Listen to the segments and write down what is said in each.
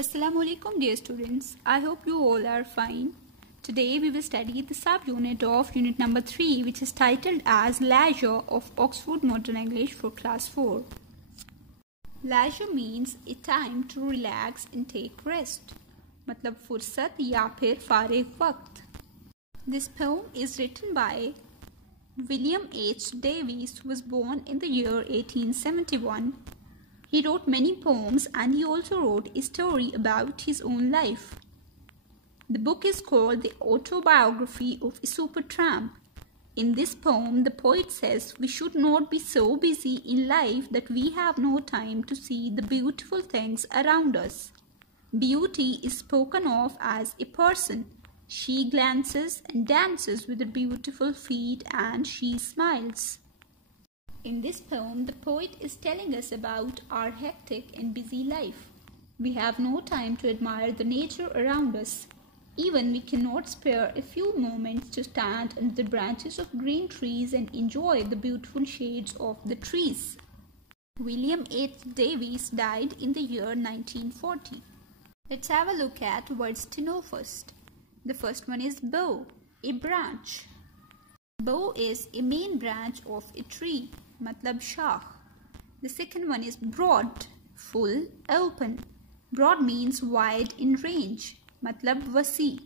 Assalamualaikum dear students, I hope you all are fine. Today we will study the subunit of unit number 3 which is titled as Leisure of Oxford Modern English for class 4. Leisure means a time to relax and take rest. मतलब फुर्सत या फिर फारिग वक्त. This poem is written by William H. Davies, who was born in the year 1871. He wrote many poems and he also wrote a story about his own life. The book is called The Autobiography of a Supertramp. In this poem, the poet says we should not be so busy in life that we have no time to see the beautiful things around us. Beauty is spoken of as a person. She glances and dances with her beautiful feet and she smiles. In this poem, the poet is telling us about our hectic and busy life. We have no time to admire the nature around us. Even we cannot spare a few moments to stand under the branches of green trees and enjoy the beautiful shades of the trees. William H. Davies died in the year 1940. Let's have a look at words to know first. The first one is bough, a branch. Bough is a main branch of a tree, matlab shakh. The second one is broad, full, open. Broad means wide in range, matlab wasi.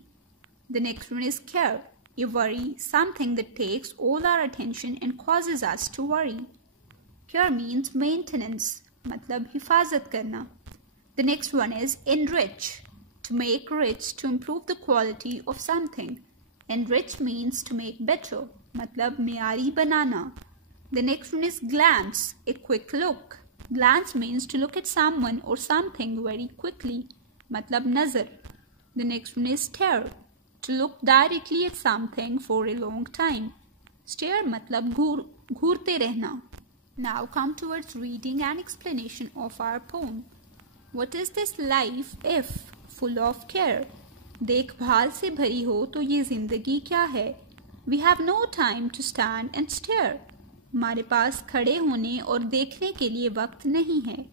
The next one is care, a worry, something that takes all our attention and causes us to worry. Care means maintenance, matlab hifazat karna. The next one is enrich, to make rich, to improve the quality of something. Enrich means to make better, matlab miyari banana. The next one is glance, a quick look. Glance means to look at someone or something very quickly, matlab nazar. The next one is stare, to look directly at something for a long time. Stare matlab ghurte rehna. Now come towards reading and explanation of our poem. What is this life if full of care? देखभाल से भरी हो तो ये जिंदगी क्या है? We have no time to stand and stare. हमारे पास खड़े होने और देखने के लिए वक्त नहीं है.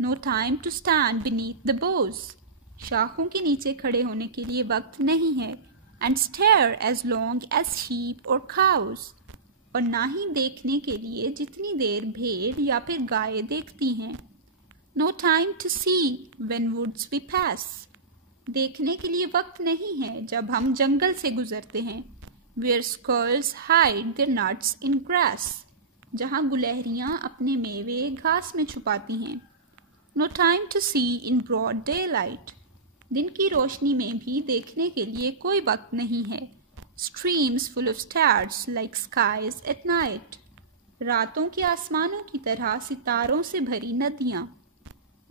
No time to stand beneath the boughs. शाखों के नीचे खड़े होने के लिए वक्त नहीं है. And stare as long as sheep or cows. और ना ही देखने के लिए जितनी देर भेड़ या फिर गाय देखती हैं. No time to see when woods we pass. देखने के लिए वक्त नहीं है जब हम जंगल से गुजरते हैं. Where squirrels hide their nuts in grass. जहाँ गुलहरियाँ अपने मेवे घास में छुपाती हैं. No time to see in broad daylight. दिन की रोशनी में भी देखने के लिए कोई वक्त नहीं है. Streams full of stars like skies at night. रातों के आसमानों की तरह सितारों से भरी नदियाँ.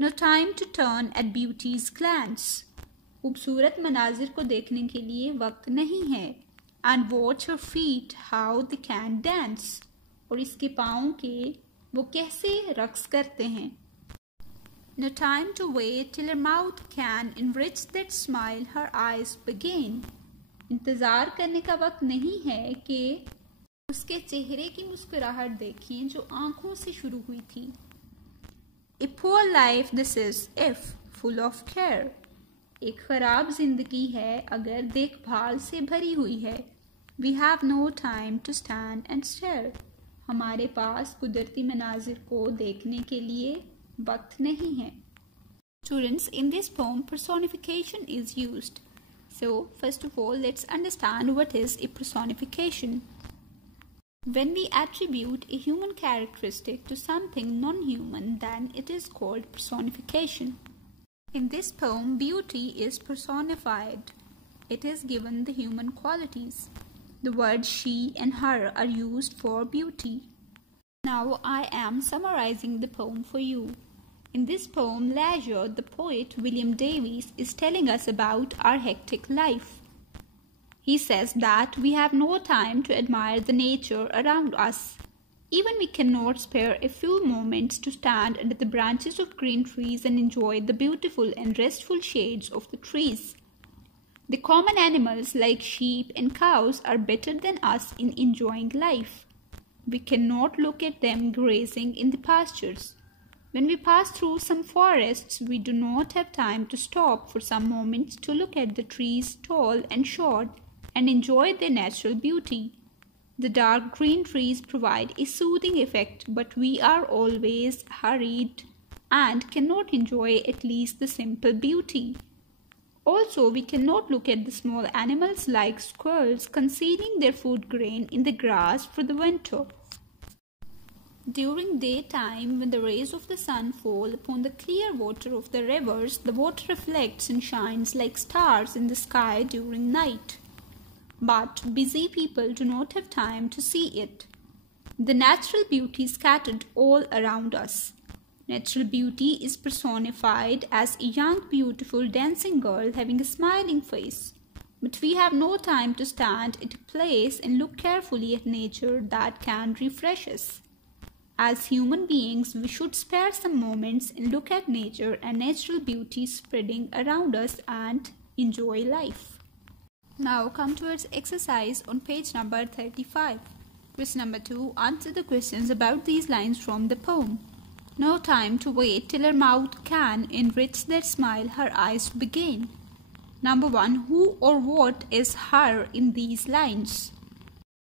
No time to turn at beauty's glance. खूबसूरत मनाजिर को देखने के लिए वक्त नहीं है. And watch her feet how they can dance. और इसके पाँव के वो कैसे रक्स करते हैं. No time to wait till her mouth can enrich that smile her eyes began. इंतज़ार करने का वक्त नहीं है कि उसके चेहरे की मुस्कुराहट देखें जो आँखों से शुरू हुई थी. A poor life this is if full of care. एक खराब जिंदगी है अगर देखभाल से भरी हुई है. We have no time to stand and stare. हमारे पास कुदरती मनाजिर को देखने के लिए वक्त नहीं है. Students, in this poem personification is used. So, first of all, let's understand what is a personification. When we attribute a human characteristic to something non-human, then it is called personification. In this poem, beauty is personified. It is given the human qualities. The words she and her are used for beauty. Now I am summarizing the poem for you. In this poem, Leisure, the poet William Davies is telling us about our hectic life. He says that we have no time to admire the nature around us. Even we cannot spare a few moments to stand under the branches of green trees and enjoy the beautiful and restful shades of the trees. The common animals like sheep and cows are better than us in enjoying life. We cannot look at them grazing in the pastures. When we pass through some forests, we do not have time to stop for some moments to look at the trees, tall and short, and enjoy their natural beauty. The dark green trees provide a soothing effect, but we are always hurried and cannot enjoy at least the simple beauty. Also, we cannot look at the small animals like squirrels concealing their food grain in the grass for the winter. During daytime, when the rays of the sun fall upon the clear water of the rivers, the water reflects and shines like stars in the sky during night. But busy people do not have time to see it. The natural beauty is scattered all around us. Natural beauty is personified as a young, beautiful, dancing girl having a smiling face. But we have no time to stand at a place and look carefully at nature that can refresh us. As human beings, we should spare some moments and look at nature and natural beauty spreading around us and enjoy life. Now come towards exercise on page number 35. Question number 2. Answer the questions about these lines from the poem. No time to wait till her mouth can enrich that smile her eyes begin. Number 1. Who or what is her in these lines?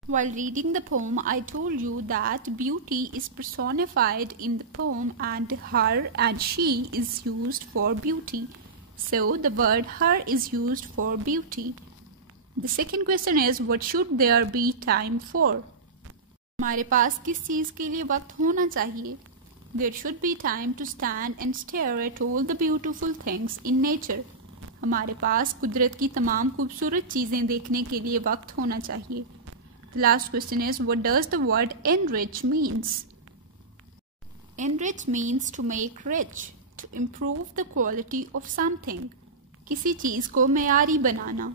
While reading the poem, I told you that beauty is personified in the poem and her and she is used for beauty. So the word her is used for beauty. The second question is, what should there be time for? हमारे पास किस चीज़ के लिए वक्त होना चाहिए? There should be time to stand and stare at all the beautiful things in nature. हमारे पास कुदरत की तमाम खूबसूरत चीज़ें देखने के लिए वक्त होना चाहिए. The last question is, what does the word enrich means? Enrich means to make rich, to improve the quality of something. किसी चीज़ को मेयारी बनाना.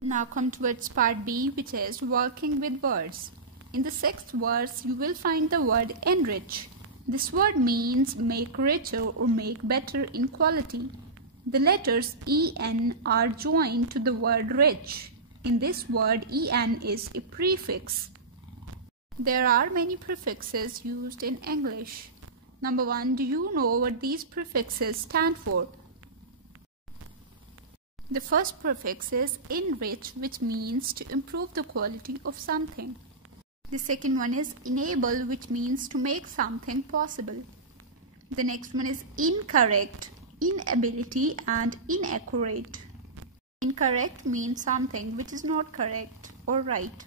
Now come towards part B, which is working with words. In the sixth verse, you will find the word enrich. This word means make richer or make better in quality. The letters en are joined to the word rich. In this word, en is a prefix. There are many prefixes used in English. Number 1, do you know what these prefixes stand for? The first prefix is enrich, which means to improve the quality of something. The second one is enable, which means to make something possible. The next one is incorrect, inability and inaccurate. Incorrect means something which is not correct or right.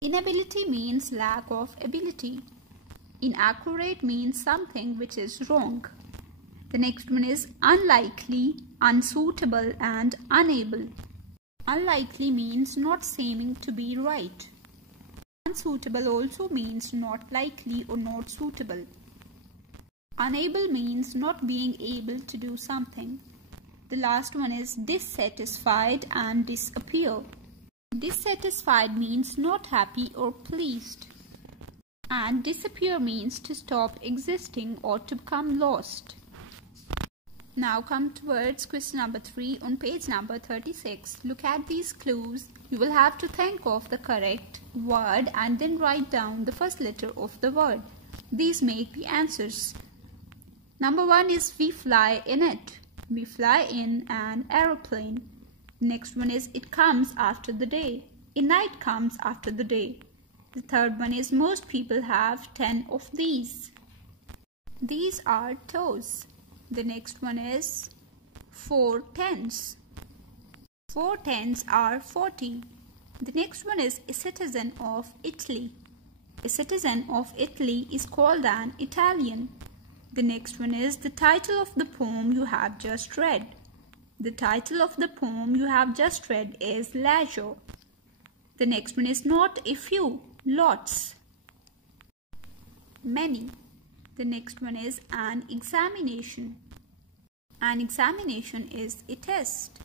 Inability means lack of ability. Inaccurate means something which is wrong. The next one is unlikely, unsuitable and unable. Unlikely means not seeming to be right. Unsuitable also means not likely or not suitable. Unable means not being able to do something. The last one is dissatisfied and disappear. Dissatisfied means not happy or pleased. And disappear means to stop existing or to become lost. Now come towards question number 3 on page number 36. Look at these clues. You will have to think of the correct word and then write down the first letter of the word. These make the answers. Number 1 is we fly in it. We fly in an aeroplane. Next one is it comes after the day. A night comes after the day. The third one is most people have 10 of these. These are toes. The next one is 4 tens. 4 tens are 40. The next one is a citizen of Italy. A citizen of Italy is called an Italian. The next one is the title of the poem you have just read. The title of the poem you have just read is Leisure. The next one is not a few, lots. Many. The next one is an examination. An examination is a test.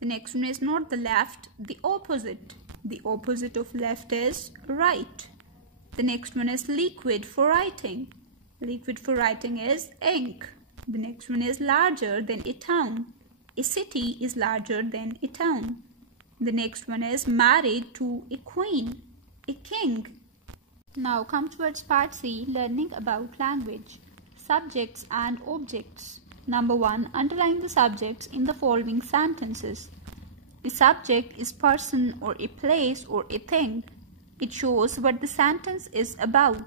The next one is not the left, the opposite. The opposite of left is right. The next one is liquid for writing. Liquid for writing is ink. The next one is larger than a town. A city is larger than a town. The next one is married to a queen, a king. Now come towards part C, learning about language. Subjects and objects. Number 1. Underline the subjects in the following sentences. The subject is person or a place or a thing. It shows what the sentence is about.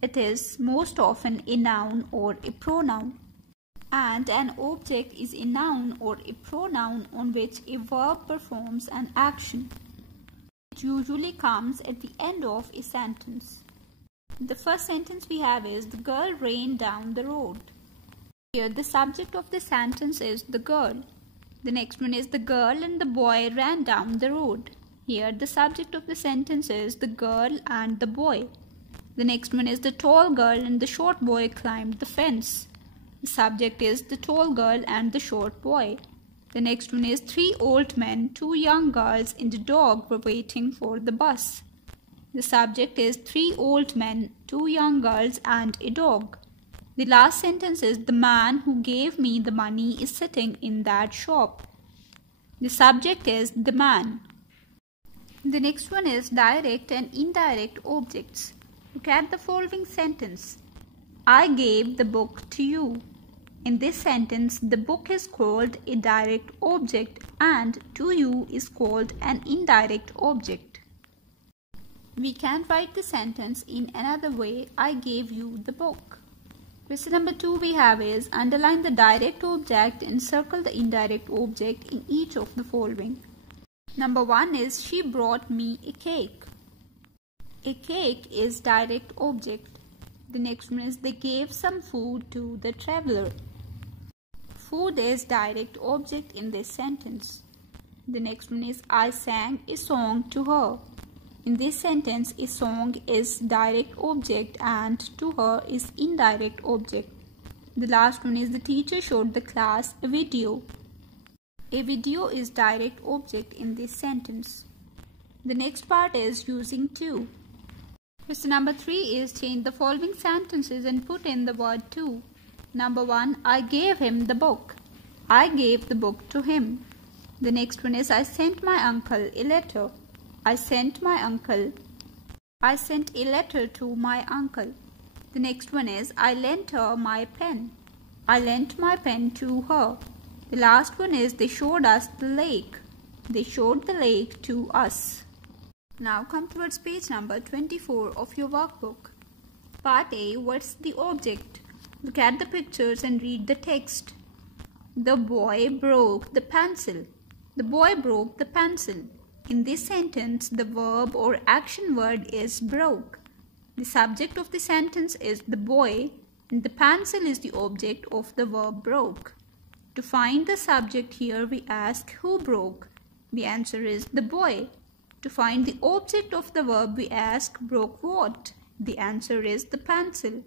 It is most often a noun or a pronoun. And an object is a noun or a pronoun on which a verb performs an action. It usually comes at the end of a sentence. The first sentence we have is, the girl ran down the road. Here the subject of the sentence is the girl. The next one is, the girl and the boy ran down the road. Here the subject of the sentence is the girl and the boy. The next one is, the tall girl and the short boy climbed the fence. The subject is the tall girl and the short boy. The next one is, 3 old men, 2 young girls and a dog were waiting for the bus. The subject is 3 old men, 2 young girls and a dog. The last sentence is, the man who gave me the money is sitting in that shop. The subject is the man. The next one is direct and indirect objects. Look at the following sentence. I gave the book to you. In this sentence, the book is called a direct object and to you is called an indirect object. We can write the sentence in another way. I gave you the book. Question number 2 we have is, underline the direct object and circle the indirect object in each of the following. Number 1 is, she brought me a cake. A cake is direct object. The next one is, they gave some food to the traveler. Food is direct object in this sentence. The next one is, I sang a song to her. In this sentence, a song is direct object and to her is indirect object. The last one is, the teacher showed the class a video. A video is direct object in this sentence. The next part is using to. Question number 3 is, change the following sentences and put in the word to. Number 1, I gave him the book. I gave the book to him. The next one is, I sent my uncle a letter. I sent a letter to my uncle. The next one is, I lent her my pen. I lent my pen to her. The last one is, they showed us the lake. They showed the lake to us. Now come towards page number 24 of your workbook. Part A, what's the object? Look at the pictures and read the text. The boy broke the pencil. The boy broke the pencil. In this sentence, the verb or action word is broke. The subject of the sentence is the boy and the pencil is the object of the verb broke. To find the subject here, we ask who broke. The answer is the boy. To find the object of the verb, we ask broke what? The answer is the pencil.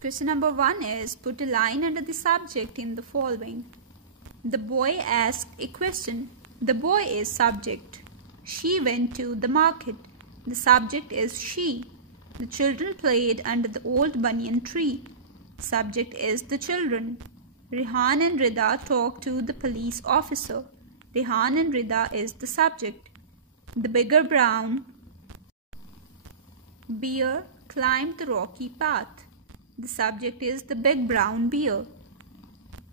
Question number 1 is, put a line under the subject in the following. The boy asked a question. The boy is subject. She went to the market. The subject is she. The children played under the old banyan tree. Subject is the children. Rehan and Rida talked to the police officer. Rehan and Rida is the subject. The bigger brown bear climbed the rocky path. The subject is the big brown bear.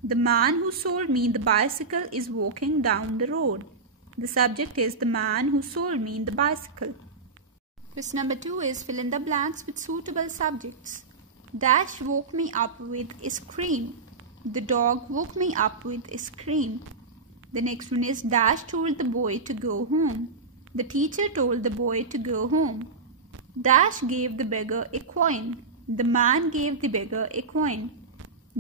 The man who sold me the bicycle is walking down the road. The subject is the man who sold me the bicycle. Question number 2 is, fill in the blanks with suitable subjects. Dash woke me up with a scream. The dog woke me up with a scream. The next one is, Dash told the boy to go home. The teacher told the boy to go home. Dash gave the beggar a coin. The man gave the beggar a coin.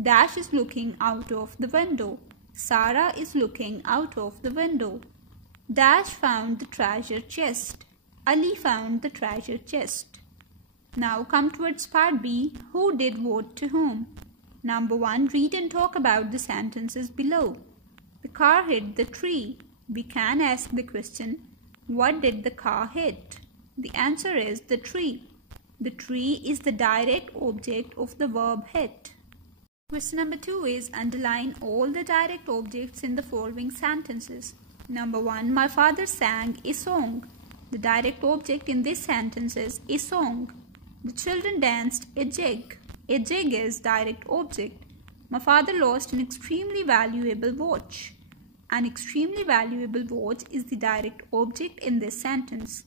Dash is looking out of the window. Sarah is looking out of the window. Dash found the treasure chest. Ali found the treasure chest. Now come towards part B. Who did what to whom? Number 1. Read and talk about the sentences below. The car hit the tree. We can ask the question, what did the car hit? The answer is the tree. The tree is the direct object of the verb hit. Question number 2 is, underline all the direct objects in the following sentences. Number 1. My father sang a song. The direct object in this sentence is a song. The children danced a jig. A A jig is direct object. My father lost an extremely valuable watch. An extremely valuable watch is the direct object in this sentence.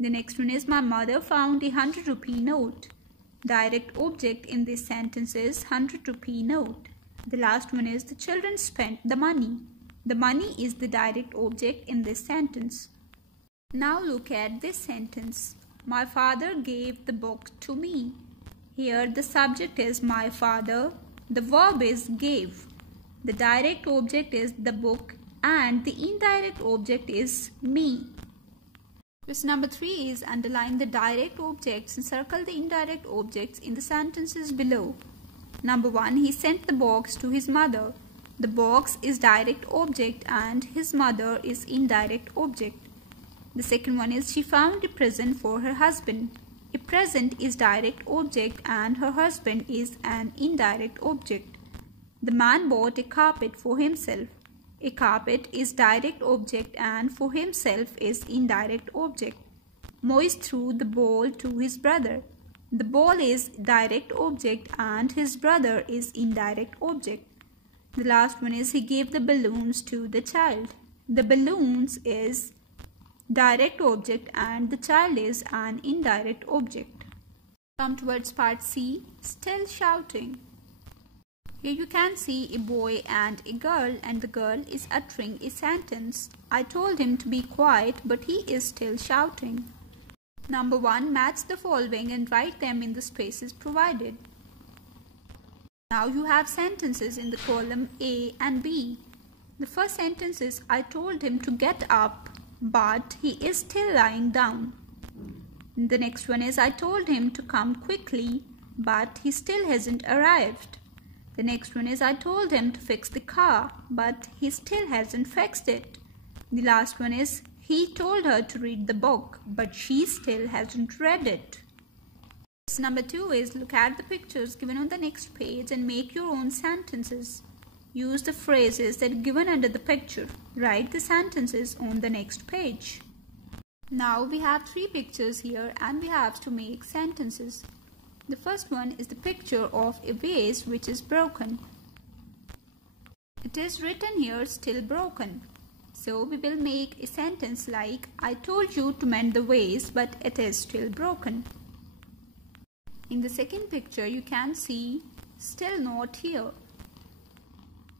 The next one is my mother found a 100-rupee note. Direct object in this sentence is 100-rupee note. The last one is the children spent the money. The money is the direct object in this sentence. Now look at this sentence. My father gave the book to me. Here the subject is my father. The verb is gave. The direct object is the book and the indirect object is me. Question number 3 is underline the direct objects and circle the indirect objects in the sentences below. Number 1, he sent the box to his mother. The box is direct object and his mother is indirect object. The second one is she found a present for her husband. A present is direct object and her husband is an indirect object. The man bought a carpet for himself. A carpet is direct object and for himself is indirect object. Moise threw the ball to his brother. The ball is direct object and his brother is indirect object. The last one is he gave the balloons to the child. The balloons is direct object and the child is an indirect object. Come towards part C, still shouting. Here you can see a boy and the girl is uttering a sentence. I told him to be quiet, but he is still shouting. Number 1, match the following and write them in the spaces provided. Now you have sentences in the column A and B. The first sentence is I told him to get up, but he is still lying down. The next one is I told him to come quickly, but he still hasn't arrived. The next one is I told him to fix the car, but he still hasn't fixed it. The last one is he told her to read the book, but she still hasn't read it. Number 2 is look at the pictures given on the next page and make your own sentences. Use the phrases that are given under the picture. Write the sentences on the next page. Now we have 3 pictures here and we have to make sentences. The first one is the picture of a vase which is broken. It is written here still broken. So we will make a sentence like I told you to mend the vase but it is still broken. In the second picture you can see still not here.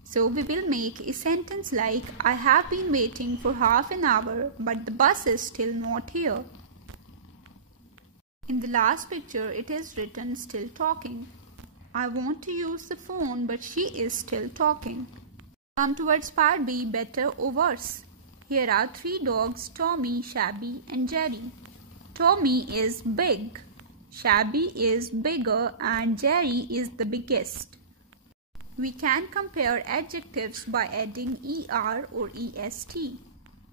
So we will make a sentence like I have been waiting for half an hour but the bus is still not here. In the last picture it is written still talking. I want to use the phone but she is still talking. Come towards part B, better or worse. Here are 3 dogs, Tommy, Shabby and Jerry. Tommy is big, Shabby is bigger and Jerry is the biggest. We can compare adjectives by adding ER or EST.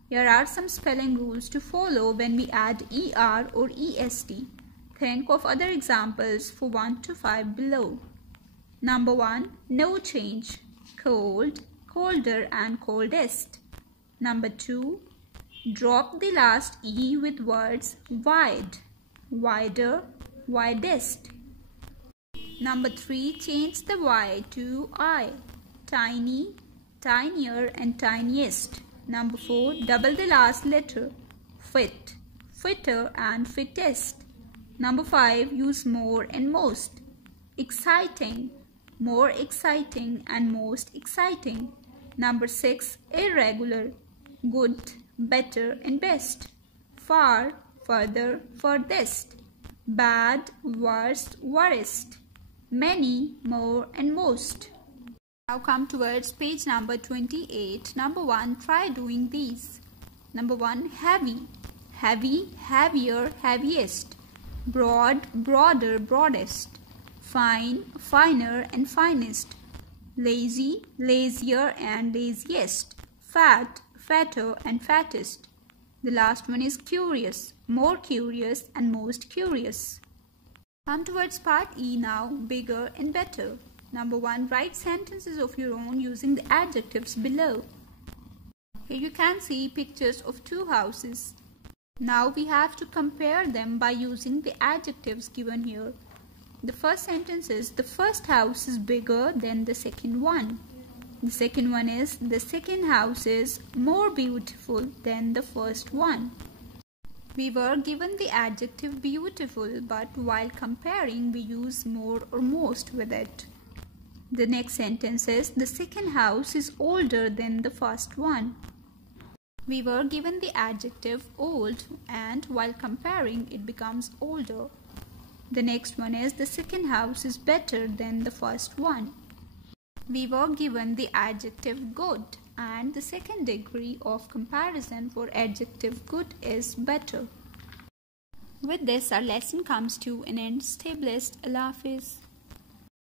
Here are some spelling rules to follow when we add ER or EST. Think of other examples for 1 to 5 below. Number 1, no change, cold, colder and coldest. Number 2, drop the last E with words wide, wider, widest. Number 3, change the Y to I, tiny, tinier and tiniest. Number 4, double the last letter, fit, fitter and fittest. Number 5, use more and most, exciting, more exciting and most exciting. Number 6, irregular, good, better and best, far, further, furthest, bad, worst, worst, many, more and most. Now come towards page number 28. Number 1, try doing these. Number 1, heavy, heavy, heavier, heaviest, broad, broader, broadest, fine, finer and finest, lazy, lazier and laziest, fat, fatter and fattest. The last one is curious, more curious and most curious. Come towards part E now, bigger and better. Number 1, write sentences of your own using the adjectives below. Here you can see pictures of 2 houses. Now we have to compare them by using the adjectives given here. The first sentence is the first house is bigger than the second one. The second one is the second house is more beautiful than the first one. We were given the adjective beautiful, but while comparing we use more or most with it. The next sentence is the second house is older than the first one. We were given the adjective old, and while comparing it becomes older. The next one is the second house is better than the first one. We were given the adjective good, and the second degree of comparison for adjective good is better. With this, our lesson comes to an end. Stay blessed. Allah Hafiz.